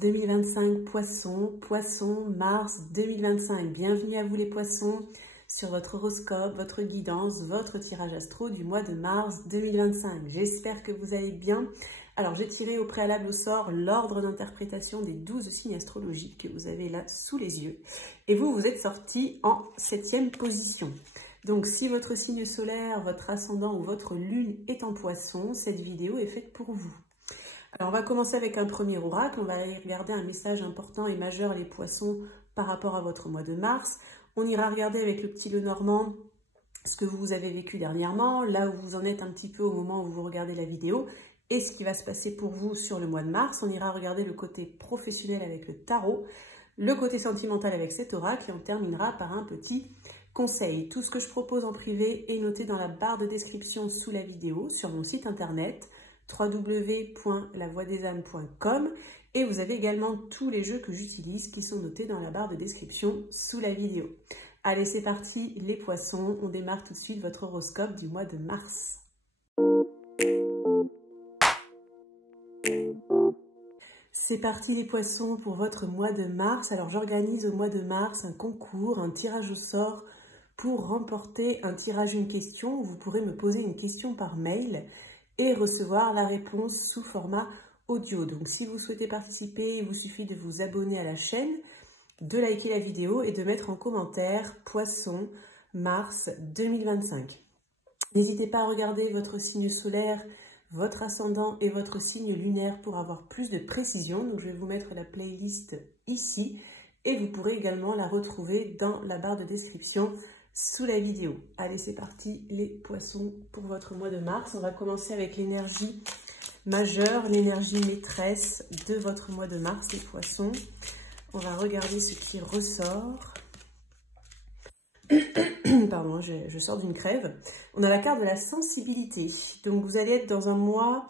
2025, Poissons, Poissons, Mars 2025. Bienvenue à vous les Poissons sur votre horoscope, votre guidance, votre tirage astro du mois de mars 2025. J'espère que vous allez bien. Alors j'ai tiré au préalable au sort l'ordre d'interprétation des 12 signes astrologiques que vous avez là sous les yeux. Et vous, vous êtes sortis en 7e position. Donc si votre signe solaire, votre ascendant ou votre lune est en Poisson, cette vidéo est faite pour vous. Alors on va commencer avec un premier oracle, on va aller regarder un message important et majeur les Poissons par rapport à votre mois de mars. On ira regarder avec le petit Lenormand ce que vous avez vécu dernièrement, là où vous en êtes un petit peu au moment où vous regardez la vidéo et ce qui va se passer pour vous sur le mois de mars. On ira regarder le côté professionnel avec le tarot, le côté sentimental avec cet oracle et on terminera par un petit conseil. Tout ce que je propose en privé est noté dans la barre de description sous la vidéo sur mon site internet www.lavoidesâmes.com et vous avez également tous les jeux que j'utilise qui sont notés dans la barre de description sous la vidéo. Allez, c'est parti les Poissons, on démarre tout de suite votre horoscope du mois de mars. C'est parti les Poissons pour votre mois de mars. Alors j'organise au mois de mars un concours, un tirage au sort pour remporter un tirage une question où vous pourrez me poser une question par mail et recevoir la réponse sous format audio. Donc si vous souhaitez participer, il vous suffit de vous abonner à la chaîne, de liker la vidéo et de mettre en commentaire Poisson mars 2025. N'hésitez pas à regarder votre signe solaire, votre ascendant et votre signe lunaire pour avoir plus de précision. Donc je vais vous mettre la playlist ici et vous pourrez également la retrouver dans la barre de description sous la vidéo. Allez, c'est parti les Poissons pour votre mois de mars. On va commencer avec l'énergie majeure, l'énergie maîtresse de votre mois de mars, les Poissons. On va regarder ce qui ressort. Pardon, je sors d'une crève. On a la carte de la sensibilité. Donc vous allez être dans un mois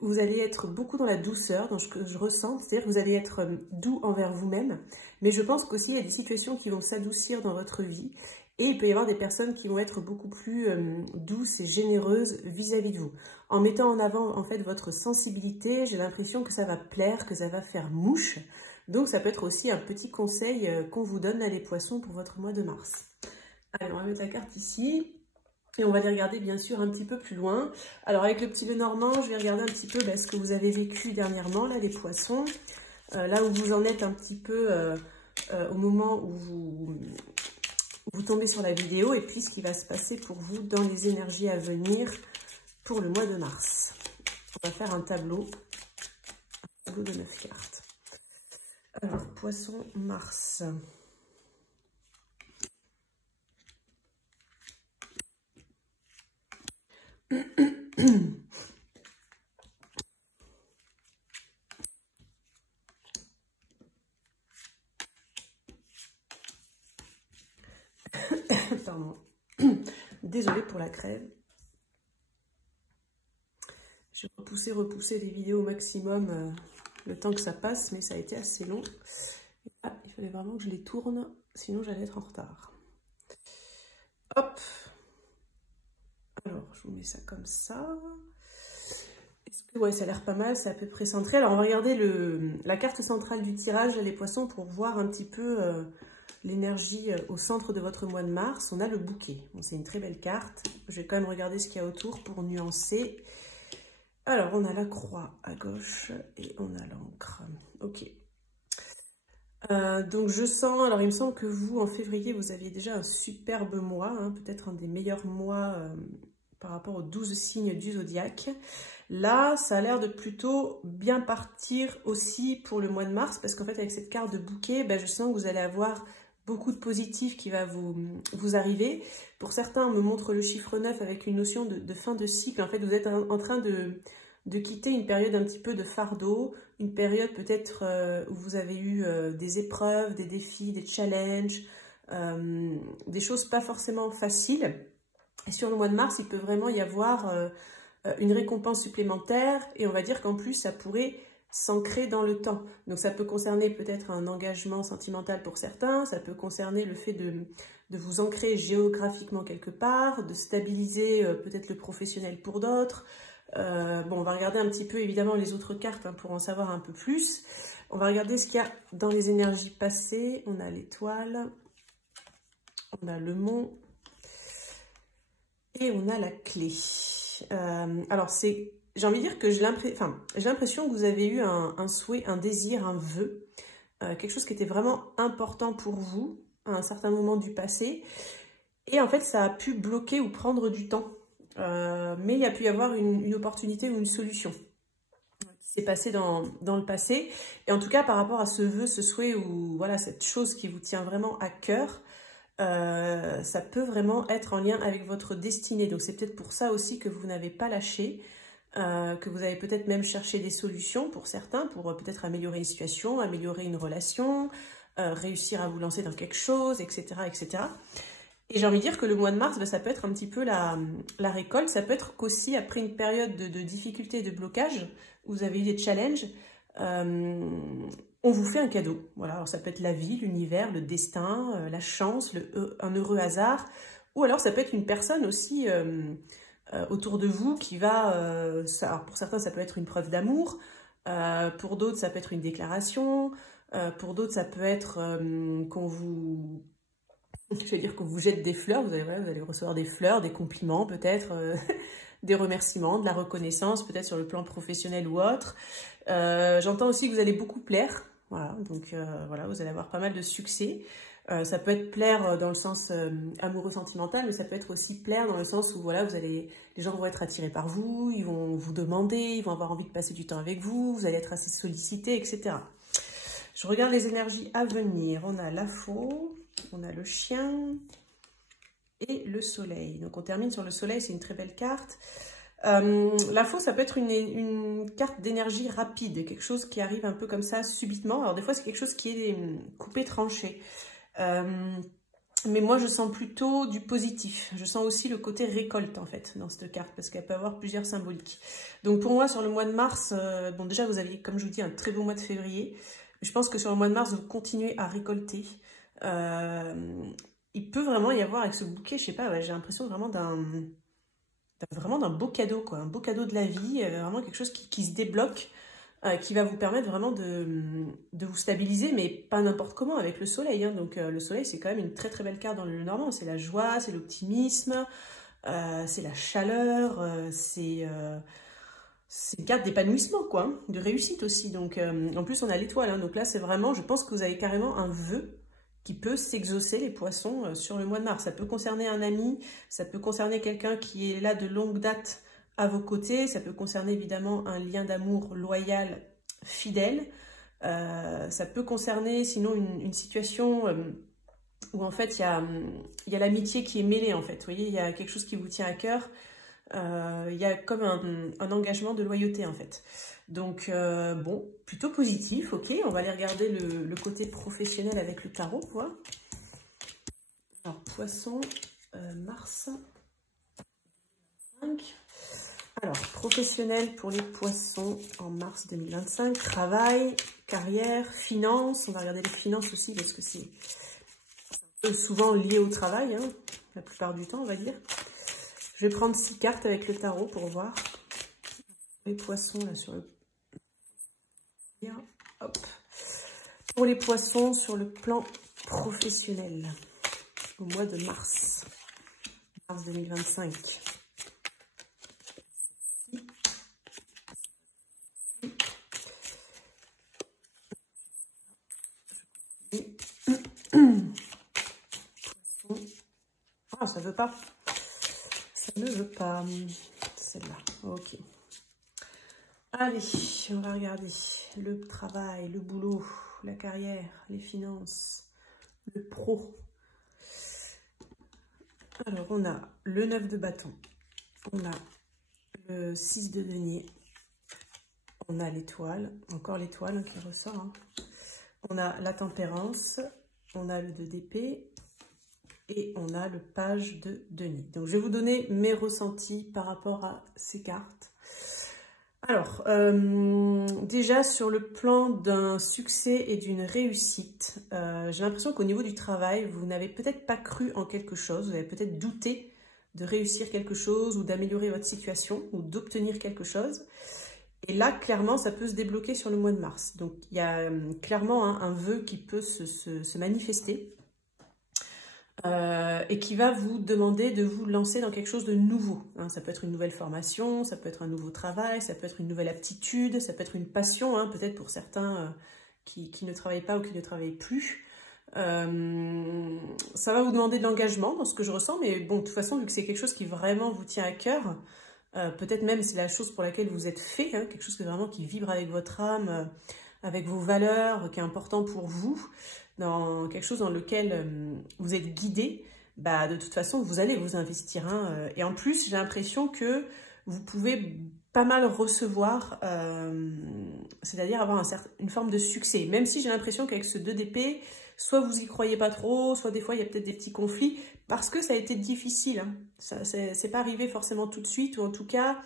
où vous allez être beaucoup dans la douceur, dans ce que je ressens. C'est-à-dire que vous allez être doux envers vous-même. Mais je pense qu'aussi il y a des situations qui vont s'adoucir dans votre vie. Et il peut y avoir des personnes qui vont être beaucoup plus douces et généreuses vis-à-vis de vous. En mettant en avant en fait votre sensibilité, j'ai l'impression que ça va plaire, que ça va faire mouche. Donc ça peut être aussi un petit conseil qu'on vous donne là les Poissons pour votre mois de mars. Allez, on va mettre la carte ici. Et on va les regarder bien sûr un petit peu plus loin. Alors avec le petit Lenormand, je vais regarder un petit peu ce que vous avez vécu dernièrement là les Poissons. Là où vous en êtes un petit peu au moment où vous tombez sur la vidéo et puis ce qui va se passer pour vous dans les énergies à venir pour le mois de mars. On va faire un tableau de 9 cartes. Alors, Poisson, Mars. Pardon. Désolée pour la crève. J'ai repoussé les vidéos au maximum le temps que ça passe, mais ça a été assez long. Ah, il fallait vraiment que je les tourne, sinon j'allais être en retard. Hop. Alors, je vous mets ça comme ça. Ouais, ça a l'air pas mal, c'est à peu près centré. Alors, on va regarder la carte centrale du tirage, les Poissons, pour voir un petit peu l'énergie au centre de votre mois de mars. On a le bouquet. Bon, c'est une très belle carte. Je vais quand même regarder ce qu'il y a autour pour nuancer. Alors, on a la croix à gauche et on a l'encre. Ok. Donc, je sens... Alors, il me semble que vous, en février, vous aviez déjà un superbe mois. Hein, peut-être un des meilleurs mois par rapport aux 12 signes du zodiaque. Là, ça a l'air de plutôt bien partir aussi pour le mois de mars. Parce qu'en fait, avec cette carte de bouquet, je sens que vous allez avoir beaucoup de positif qui va vous arriver. Pour certains, on me montre le chiffre 9 avec une notion de fin de cycle. En fait, vous êtes en train de quitter une période un petit peu de fardeau, une période peut-être où vous avez eu des épreuves, des défis, des challenges, des choses pas forcément faciles. Et sur le mois de mars, il peut vraiment y avoir une récompense supplémentaire et on va dire qu'en plus, ça pourrait s'ancrer dans le temps. Donc ça peut concerner peut-être un engagement sentimental pour certains, ça peut concerner le fait de vous ancrer géographiquement quelque part, de stabiliser peut-être le professionnel pour d'autres. Bon, on va regarder un petit peu évidemment les autres cartes pour en savoir un peu plus. On va regarder ce qu'il y a dans les énergies passées. On a l'étoile, on a le mont et on a la clé. Alors, j'ai envie de dire que j'ai l'impression que vous avez eu un souhait, un désir, un vœu, quelque chose qui était vraiment important pour vous à un certain moment du passé. Et en fait, ça a pu bloquer ou prendre du temps. Mais il y a pu y avoir une opportunité ou une solution qui s'est passée dans le passé. Et en tout cas, par rapport à ce vœu, ce souhait ou voilà, cette chose qui vous tient vraiment à cœur, ça peut vraiment être en lien avec votre destinée. Donc c'est peut-être pour ça aussi que vous n'avez pas lâché, que vous avez peut-être même cherché des solutions pour certains, pour peut-être améliorer une situation, améliorer une relation, réussir à vous lancer dans quelque chose, etc. etc. Et j'ai envie de dire que le mois de mars, ça peut être un petit peu la récolte. Ça peut être qu'aussi après une période de difficulté et de blocage, où vous avez eu des challenges, on vous fait un cadeau. Voilà, alors ça peut être la vie, l'univers, le destin, la chance, un heureux hasard. Ou alors ça peut être une personne aussi autour de vous qui va... alors pour certains, ça peut être une preuve d'amour. Pour d'autres, ça peut être une déclaration. Pour d'autres, ça peut être qu'on vous... Je vais dire qu'on vous jette des fleurs, vous allez recevoir des fleurs, des compliments peut-être, des remerciements, de la reconnaissance, peut-être sur le plan professionnel ou autre. J'entends aussi que vous allez beaucoup plaire, voilà, donc voilà, vous allez avoir pas mal de succès. Ça peut être plaire dans le sens amoureux sentimental, mais ça peut être aussi plaire dans le sens où voilà, les gens vont être attirés par vous, ils vont vous demander, ils vont avoir envie de passer du temps avec vous, vous allez être assez sollicité, etc. Je regarde les énergies à venir. On a la faux. On a le chien et le soleil. Donc on termine sur le soleil, c'est une très belle carte. La faux, ça peut être une carte d'énergie rapide, quelque chose qui arrive un peu comme ça subitement. Alors des fois c'est quelque chose qui est coupé, tranché. Mais moi je sens plutôt du positif. Je sens aussi le côté récolte en fait dans cette carte parce qu'elle peut avoir plusieurs symboliques. Donc pour moi sur le mois de mars, bon déjà vous aviez comme je vous dis un très beau mois de février. Je pense que sur le mois de mars vous continuez à récolter. Il peut vraiment y avoir avec ce bouquet, je sais pas, j'ai l'impression vraiment d'un beau cadeau, quoi, un beau cadeau de la vie, vraiment quelque chose qui se débloque, qui va vous permettre vraiment de vous stabiliser, mais pas n'importe comment, avec le soleil. Hein. Donc le soleil, c'est quand même une très très belle carte dans le Normand, c'est la joie, c'est l'optimisme, c'est la chaleur, c'est une carte d'épanouissement, quoi, hein, de réussite aussi. Donc en plus, on a l'étoile, hein, donc là, c'est vraiment, je pense que vous avez carrément un vœu qui peut s'exaucer, les poissons, sur le mois de mars. Ça peut concerner un ami, ça peut concerner quelqu'un qui est là de longue date à vos côtés, ça peut concerner évidemment un lien d'amour loyal, fidèle, ça peut concerner sinon une situation où en fait il y a l'amitié qui est mêlée en fait, vous voyez, il y a quelque chose qui vous tient à cœur, il y a comme un engagement de loyauté en fait. Donc, bon, plutôt positif, ok. On va aller regarder le côté professionnel avec le tarot, quoi. Alors, poisson, mars 5. Alors, professionnel pour les poissons en mars 2025. Travail, carrière, finances. On va regarder les finances aussi parce que c'est souvent lié au travail, hein, la plupart du temps, on va dire. Je vais prendre 6 cartes avec le tarot pour voir. Les poissons, là, sur le... Hop. Pour les poissons sur le plan professionnel au mois de mars 2025. Ah, ça veut pas. Ça ne veut pas. Celle-là. Ok. Allez, on va regarder le travail, le boulot, la carrière, les finances, le pro. Alors, on a le 9 de bâton, on a le 6 de denier, on a l'étoile, encore l'étoile hein, qui ressort. Hein. On a la tempérance, on a le 2 d'épée et on a le page de denier. Donc, je vais vous donner mes ressentis par rapport à ces cartes. Alors, déjà sur le plan d'un succès et d'une réussite, j'ai l'impression qu'au niveau du travail, vous n'avez peut-être pas cru en quelque chose, vous avez peut-être douté de réussir quelque chose ou d'améliorer votre situation ou d'obtenir quelque chose. Et là, clairement, ça peut se débloquer sur le mois de mars. Donc, il y a clairement un vœu qui peut se manifester et qui va vous demander de vous lancer dans quelque chose de nouveau. Hein. Ça peut être une nouvelle formation, ça peut être un nouveau travail, ça peut être une nouvelle aptitude, ça peut être une passion, hein, peut-être pour certains qui ne travaillent pas ou qui ne travaillent plus. Ça va vous demander de l'engagement dans ce que je ressens, mais bon, de toute façon, vu que c'est quelque chose qui vraiment vous tient à cœur, peut-être même c'est la chose pour laquelle vous êtes fait, hein, quelque chose qui vibre avec votre âme, avec vos valeurs, qui est important pour vous, dans quelque chose dans lequel vous êtes guidé, bah, de toute façon, vous allez vous investir. Hein, et en plus, j'ai l'impression que vous pouvez pas mal recevoir, c'est-à-dire avoir une forme de succès. Même si j'ai l'impression qu'avec ce 2 d'épée, soit vous y croyez pas trop, soit des fois il y a peut-être des petits conflits, parce que ça a été difficile. Hein. C'est pas arrivé forcément tout de suite, ou en tout cas,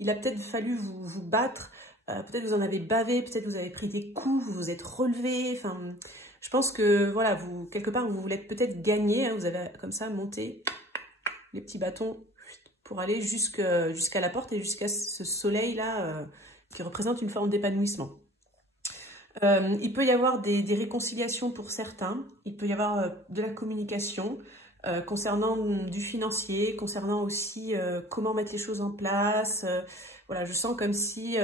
il a peut-être fallu vous battre, peut-être vous en avez bavé, peut-être vous avez pris des coups, vous vous êtes relevé, enfin, je pense que, voilà, quelque part, vous voulez peut-être gagner, hein, vous avez comme ça monté les petits bâtons pour aller jusqu'à la porte et jusqu'à ce soleil-là qui représente une forme d'épanouissement. Il peut y avoir des réconciliations pour certains, il peut y avoir de la communication concernant du financier, concernant aussi comment mettre les choses en place. Voilà, je sens comme si,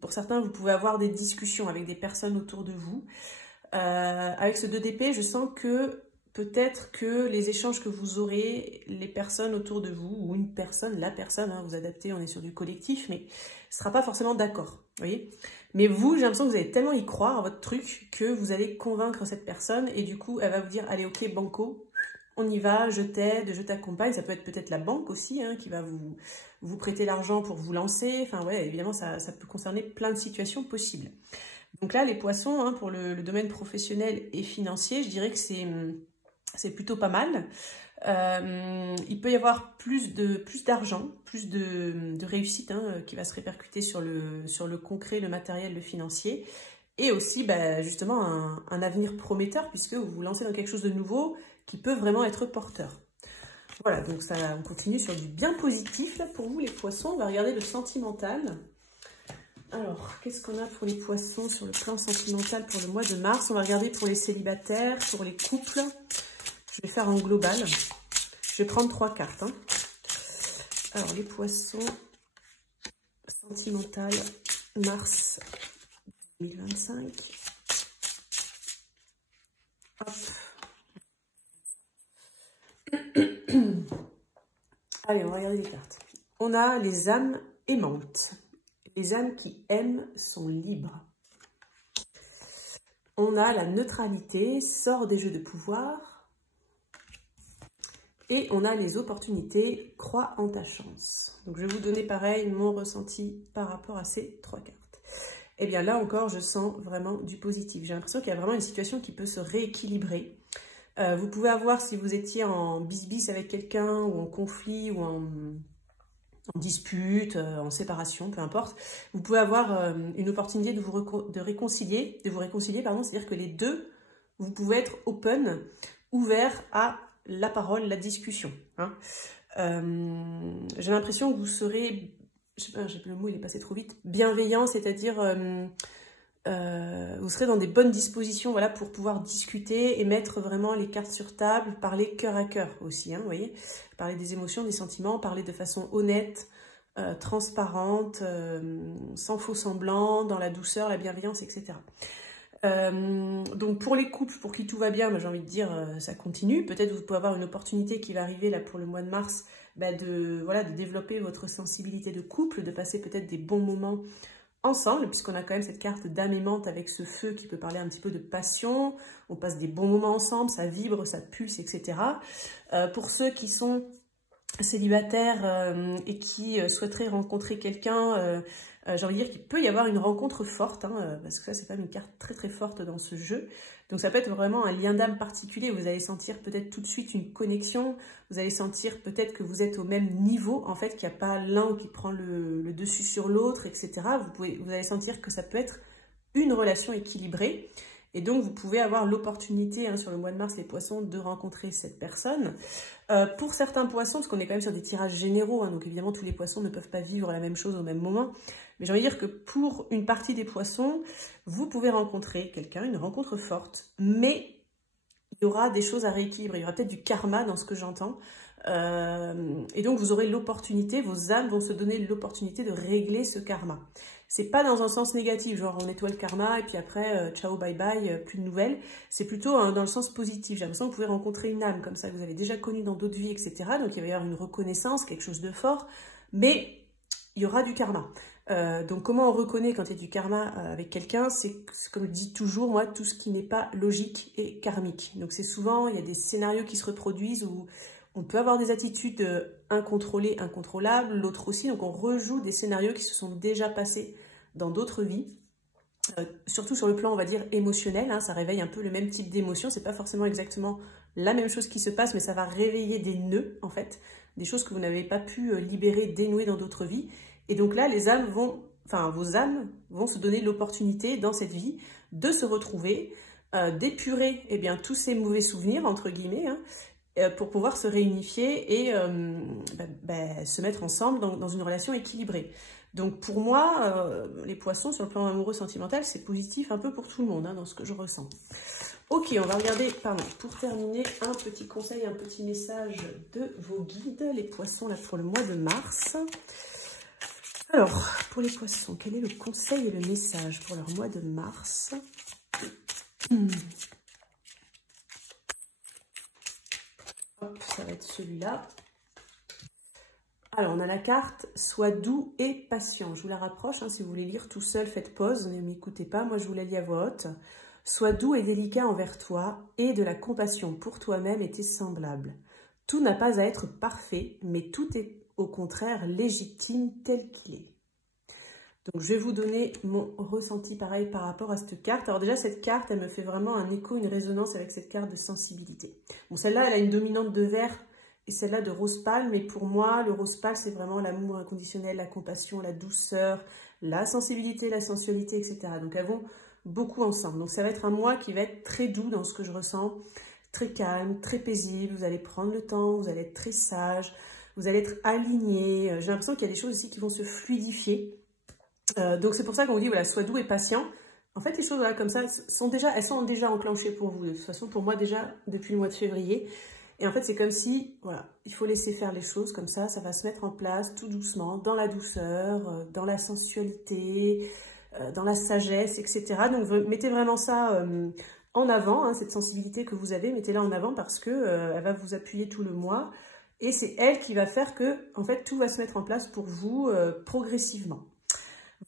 pour certains, vous pouvez avoir des discussions avec des personnes autour de vous. Avec ce 2 d'épée, je sens que peut-être que les échanges que vous aurez, les personnes autour de vous, ou une personne, la personne, hein, vous adaptez, on est sur du collectif, mais ne sera pas forcément d'accord, vous voyez. Mais vous, j'ai l'impression que vous allez tellement y croire à votre truc que vous allez convaincre cette personne et du coup, elle va vous dire, allez, ok, banco, on y va, je t'aide, je t'accompagne. Ça peut être peut-être la banque aussi hein, qui va vous prêter l'argent pour vous lancer. Enfin, ouais, évidemment, ça peut concerner plein de situations possibles. Donc là, les poissons, hein, pour le domaine professionnel et financier, je dirais que c'est plutôt pas mal. Il peut y avoir plus d'argent, plus de réussite hein, qui va se répercuter sur le concret, le matériel, le financier. Et aussi, bah, justement, un avenir prometteur puisque vous vous lancez dans quelque chose de nouveau qui peut vraiment être porteur. Voilà, donc ça, on continue sur du bien positif. Là, pour vous, les poissons, on va regarder le sentimental. Alors, qu'est-ce qu'on a pour les poissons sur le plan sentimental pour le mois de mars? On va regarder pour les célibataires, pour les couples. Je vais faire en global. Je vais prendre 3 cartes. Hein. Alors, les poissons sentimental mars 2025. Hop. Allez, on va regarder les cartes. On a les âmes aimantes. Les âmes qui aiment sont libres. On a la neutralité, sort des jeux de pouvoir. Et on a les opportunités, crois en ta chance. Donc je vais vous donner pareil mon ressenti par rapport à ces 3 cartes. Et bien là encore, je sens vraiment du positif. J'ai l'impression qu'il y a vraiment une situation qui peut se rééquilibrer. Vous pouvez avoir, si vous étiez en bis-bis avec quelqu'un, ou en conflit, ou en dispute, en séparation, peu importe, vous pouvez avoir une opportunité de vous réconcilier, c'est-à-dire que les deux, vous pouvez être open, ouvert à la parole, la discussion. Hein. J'ai l'impression que vous serez, je sais pas, le mot il est passé trop vite, bienveillant, c'est-à-dire vous serez dans des bonnes dispositions voilà, pour pouvoir discuter et mettre vraiment les cartes sur table, parler cœur à cœur aussi, hein, vous voyez, parler des émotions, des sentiments, parler de façon honnête, transparente, sans faux semblant, dans la douceur, la bienveillance, etc. Donc pour les couples pour qui tout va bien, j'ai envie de dire ça continue. Peut-être vous pouvez avoir une opportunité qui va arriver là pour le mois de mars, de développer votre sensibilité de couple, de passer peut-être des bons moments ensemble, puisqu'on a quand même cette carte d'âme aimante avec ce feu qui peut parler un petit peu de passion. On passe des bons moments ensemble, ça vibre, ça pulse, etc. Pour ceux qui sont célibataires et qui souhaiteraient rencontrer quelqu'un, j'ai envie de dire qu'il peut y avoir une rencontre forte, hein, parce que ça c'est quand même une carte très très forte dans ce jeu. Donc ça peut être vraiment un lien d'âme particulier, vous allez sentir peut-être tout de suite une connexion, vous allez sentir peut-être que vous êtes au même niveau, en fait, qu'il n'y a pas l'un qui prend le dessus sur l'autre, etc. Vous allez sentir que ça peut être une relation équilibrée. Et donc, vous pouvez avoir l'opportunité, hein, sur le mois de mars, les poissons, de rencontrer cette personne. Pour certains poissons, parce qu'on est quand même sur des tirages généraux, hein, donc évidemment, tous les poissons ne peuvent pas vivre la même chose au même moment. Mais j'ai envie de dire que pour une partie des poissons, vous pouvez rencontrer quelqu'un, une rencontre forte, mais il y aura des choses à rééquilibrer. Il y aura peut-être du karma dans ce que j'entends. Et donc, vous aurez l'opportunité, vos âmes vont se donner l'opportunité de régler ce karma. C'est pas dans un sens négatif, genre on nettoie le karma et puis après, ciao, bye bye, plus de nouvelles. C'est plutôt dans le sens positif. J'ai l'impression que vous pouvez rencontrer une âme comme ça, que vous avez déjà connue dans d'autres vies, etc. Donc, il va y avoir une reconnaissance, quelque chose de fort, mais il y aura du karma. Donc, comment on reconnaît quand il y a du karma avec quelqu'un? C'est comme je dis toujours, moi, tout ce qui n'est pas logique et karmique. Donc, c'est souvent, il y a des scénarios qui se reproduisent où on peut avoir des attitudes incontrôlées, incontrôlables, l'autre aussi. Donc, on rejoue des scénarios qui se sont déjà passés dans d'autres vies. Surtout sur le plan, on va dire, émotionnel. Hein, ça réveille un peu le même type d'émotion. C'est pas forcément exactement la même chose qui se passe, mais ça va réveiller des nœuds, en fait. Des choses que vous n'avez pas pu libérer, dénouer dans d'autres vies. Et donc là, les âmes vont, enfin, vos âmes vont se donner l'opportunité dans cette vie de se retrouver, d'épurer, eh bien, tous ces mauvais souvenirs, entre guillemets, hein, pour pouvoir se réunifier et se mettre ensemble dans une relation équilibrée. Donc pour moi, les poissons, sur le plan amoureux sentimental, c'est positif un peu pour tout le monde, hein, dans ce que je ressens. Ok, on va regarder, pardon, pour terminer, un petit conseil, un petit message de vos guides, les poissons, là, pour le mois de mars. Alors, pour les poissons, quel est le conseil et le message pour leur mois de mars? Hop, ça va être celui-là. Alors, on a la carte « Sois doux et patient ». Je vous la rapproche, hein, si vous voulez lire tout seul, faites pause, ne m'écoutez pas, moi je vous la lis à voix haute. « Sois doux et délicat envers toi et de la compassion pour toi-même et tes semblables. Tout n'a pas à être parfait, mais tout est au contraire légitime tel qu'il est. » Donc, je vais vous donner mon ressenti pareil par rapport à cette carte. Alors déjà, cette carte, elle me fait vraiment un écho, une résonance avec cette carte de sensibilité. Bon, celle-là, elle a une dominante de vert et celle-là de rose pâle, mais pour moi, le rose pâle, c'est vraiment l'amour inconditionnel, la compassion, la douceur, la sensibilité, la sensualité, etc. Donc, elles vont beaucoup ensemble. Donc, ça va être un mois qui va être très doux dans ce que je ressens, très calme, très paisible. Vous allez prendre le temps, vous allez être très sage, vous allez être aligné. J'ai l'impression qu'il y a des choses aussi qui vont se fluidifier. Donc, c'est pour ça qu'on vous dit, voilà, sois doux et patient. En fait, les choses voilà, comme ça, elles sont déjà enclenchées pour vous. De toute façon, pour moi, déjà, depuis le mois de février. Et en fait, c'est comme si, voilà, il faut laisser faire les choses comme ça va se mettre en place tout doucement, dans la douceur, dans la sensualité, dans la sagesse, etc. Donc, mettez vraiment ça en avant, hein, cette sensibilité que vous avez, mettez-la en avant parce que elle va vous appuyer tout le mois. Et c'est elle qui va faire que, en fait, tout va se mettre en place pour vous progressivement.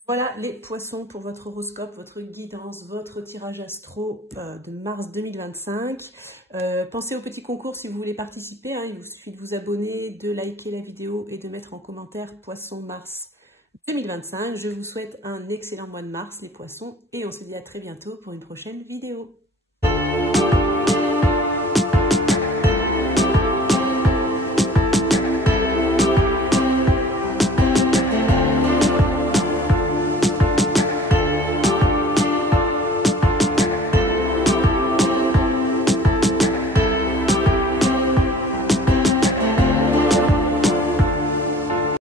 Voilà les poissons pour votre horoscope, votre guidance, votre tirage astro de mars 2025. Pensez au petit concours si vous voulez participer. Hein, il vous suffit de vous abonner, de liker la vidéo et de mettre en commentaire Poisson Mars 2025. Je vous souhaite un excellent mois de mars les poissons et on se dit à très bientôt pour une prochaine vidéo.